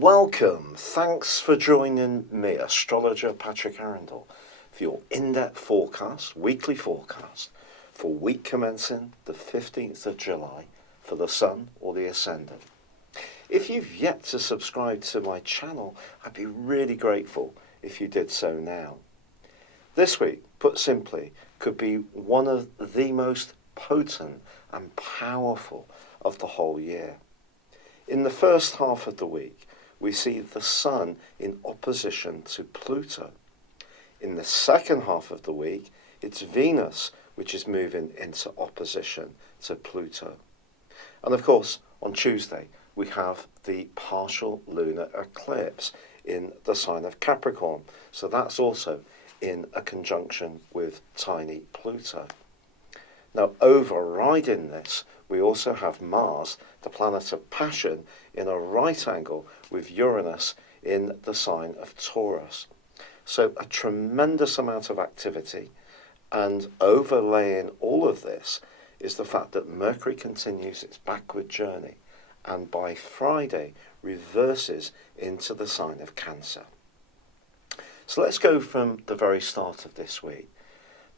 Welcome. Thanks for joining me, astrologer Patrick Arundell, for your in-depth forecast, weekly forecast, for week commencing the 15th of July for the Sun or the Ascendant. If you've yet to subscribe to my channel, I'd be really grateful if you did so now. This week, put simply, could be one of the most potent and powerful of the whole year. In the first half of the week, we see the Sun in opposition to Pluto. In the second half of the week, it's Venus which is moving into opposition to Pluto. And of course, on Tuesday, we have the partial lunar eclipse in the sign of Capricorn. So that's also in a conjunction with tiny Pluto. Now, overriding this, we also have Mars, the planet of passion, in a right angle with Uranus in the sign of Taurus. So a tremendous amount of activity, and overlaying all of this is the fact that Mercury continues its backward journey and by Friday reverses into the sign of Cancer. So let's go from the very start of this week.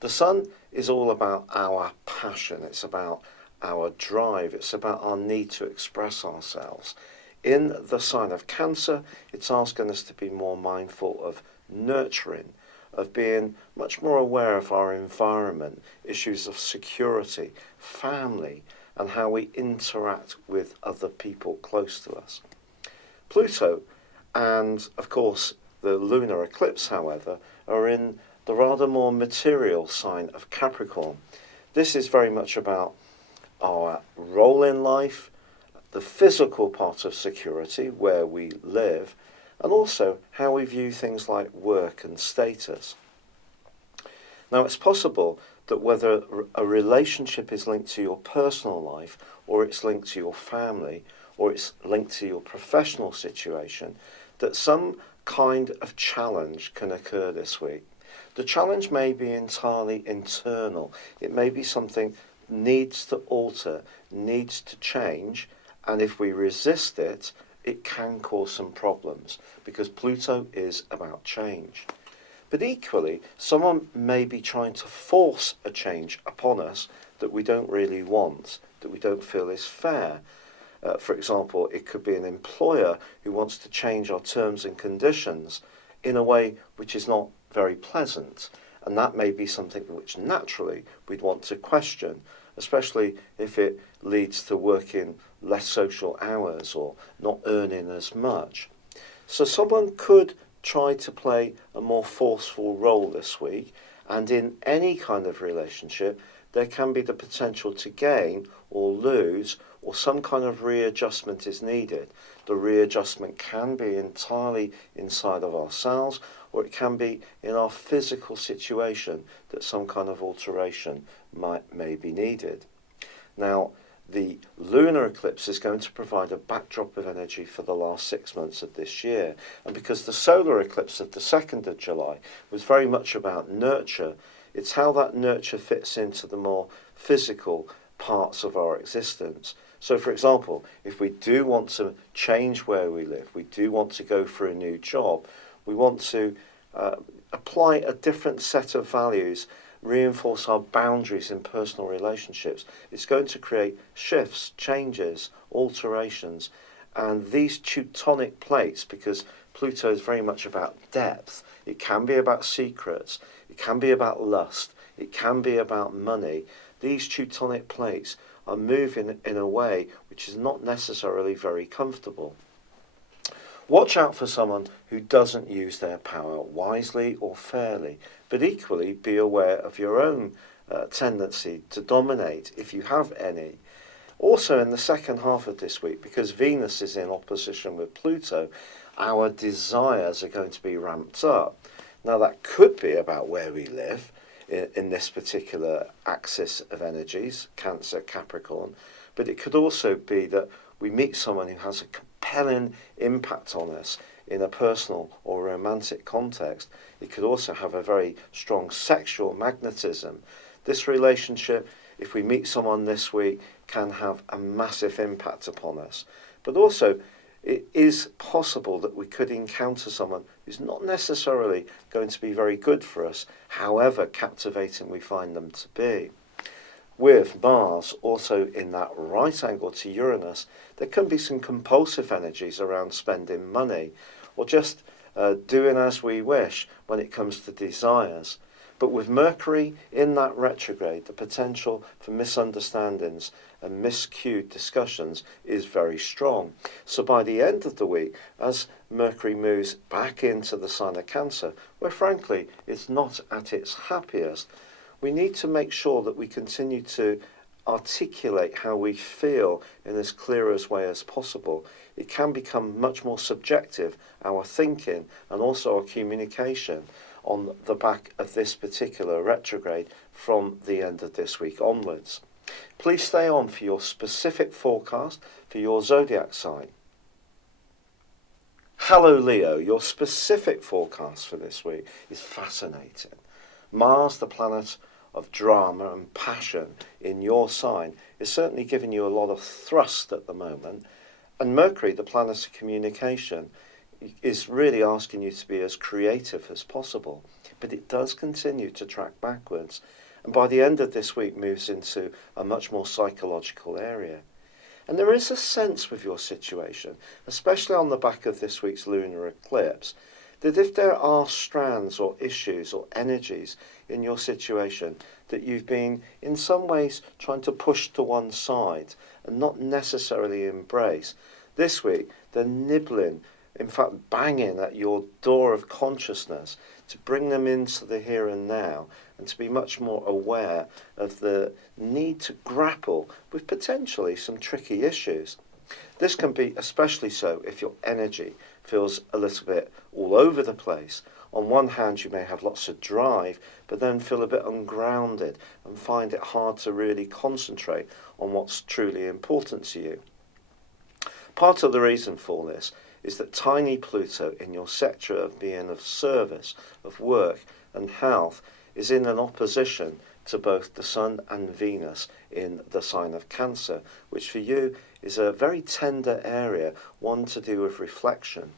The Sun is all about our passion, it's about our drive, it's about our need to express ourselves. In the sign of Cancer, it's asking us to be more mindful of nurturing, of being much more aware of our environment, issues of security, family, and how we interact with other people close to us. Pluto and, of course, the lunar eclipse, however, are in the rather more material sign of Capricorn. This is very much about our role in life, the physical part of security, where we live, and also how we view things like work and status. Now, it's possible that whether a relationship is linked to your personal life, or it's linked to your family, or it's linked to your professional situation, that some kind of challenge can occur this week. The challenge may be entirely internal. It may be something needs to alter, needs to change, and if we resist it, it can cause some problems because Pluto is about change. But equally, someone may be trying to force a change upon us that we don't really want, that we don't feel is fair. For example, it could be an employer who wants to change our terms and conditions in a way which is not very pleasant, and that may be something which naturally we'd want to question, especially if it leads to working less social hours or not earning as much. So someone could try to play a more forceful role this week, and in any kind of relationship there can be the potential to gain or lose, or some kind of readjustment is needed. The readjustment can be entirely inside of ourselves, or it can be in our physical situation that some kind of alteration may be needed. Now, the lunar eclipse is going to provide a backdrop of energy for the last 6 months of this year. And because the solar eclipse of the 2nd of July was very much about nurture, it's how that nurture fits into the more physical parts of our existence. So, for example, if we do want to change where we live, we do want to go for a new job, we want to apply a different set of values, reinforce our boundaries in personal relationships, it's going to create shifts, changes, alterations. And these Teutonic plates, because Pluto is very much about depth, it can be about secrets, it can be about lust, it can be about money. These Teutonic plates are moving in a way which is not necessarily very comfortable. Watch out for someone who doesn't use their power wisely or fairly, but equally be aware of your own tendency to dominate, if you have any. Also in the second half of this week, because Venus is in opposition with Pluto, our desires are going to be ramped up. Now that could be about where we live in this particular axis of energies, Cancer, Capricorn, but it could also be that we meet someone who has a compelling impact on us in a personal or romantic context. It could also have a very strong sexual magnetism. This relationship, if we meet someone this week, can have a massive impact upon us. But also, it is possible that we could encounter someone who's not necessarily going to be very good for us, however captivating we find them to be. With Mars also in that right angle to Uranus, there can be some compulsive energies around spending money, or just doing as we wish when it comes to desires. But with Mercury in that retrograde, the potential for misunderstandings and miscued discussions is very strong. So by the end of the week, as Mercury moves back into the sign of Cancer, where frankly it's not at its happiest, we need to make sure that we continue to articulate how we feel in as clear a way as possible. It can become much more subjective, our thinking and also our communication, on the back of this particular retrograde from the end of this week onwards. Please stay on for your specific forecast for your zodiac sign. Hello Leo, your specific forecast for this week is fascinating. Mars, the planet of drama and passion in your sign, is certainly giving you a lot of thrust at the moment, and Mercury, the planet of communication, is really asking you to be as creative as possible, but it does continue to track backwards, and by the end of this week moves into a much more psychological area. And there is a sense with your situation, especially on the back of this week's lunar eclipse, that if there are strands or issues or energies in your situation that you've been in some ways trying to push to one side and not necessarily embrace, this week they're nibbling, in fact banging at your door of consciousness to bring them into the here and now and to be much more aware of the need to grapple with potentially some tricky issues. This can be especially so if your energy feels a little bit all over the place. On one hand, you may have lots of drive, but then feel a bit ungrounded and find it hard to really concentrate on what's truly important to you. Part of the reason for this is that tiny Pluto in your sector of being of service, of work and health is in an opposition to both the Sun and Venus in the sign of Cancer, which for you is a very tender area, one to do with reflection.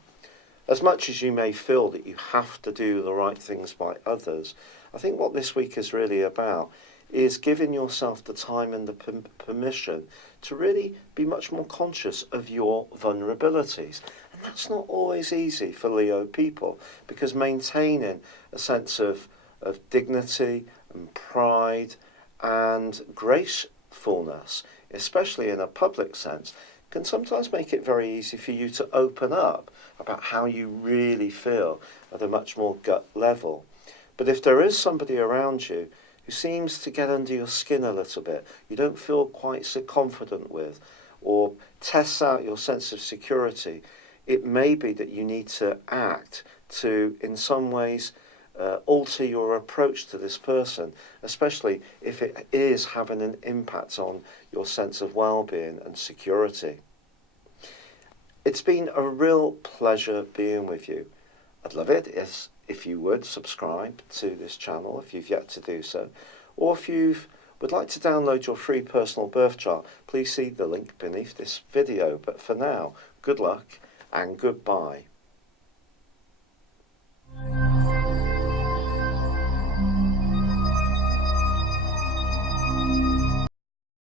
As much as you may feel that you have to do the right things by others, I think what this week is really about is giving yourself the time and the permission to really be much more conscious of your vulnerabilities. And that's not always easy for Leo people, because maintaining a sense of dignity and pride and gracefulness, especially in a public sense, can sometimes make it very easy for you to open up about how you really feel at a much more gut level. But if there is somebody around you who seems to get under your skin a little bit, you don't feel quite so confident with, or tests out your sense of security, it may be that you need to act to, in some ways, alter your approach to this person, especially if it is having an impact on your sense of well-being and security. It's been a real pleasure being with you. I'd love it if you would subscribe to this channel if you've yet to do so, or if you would like to download your free personal birth chart, please see the link beneath this video. But for now, good luck and goodbye.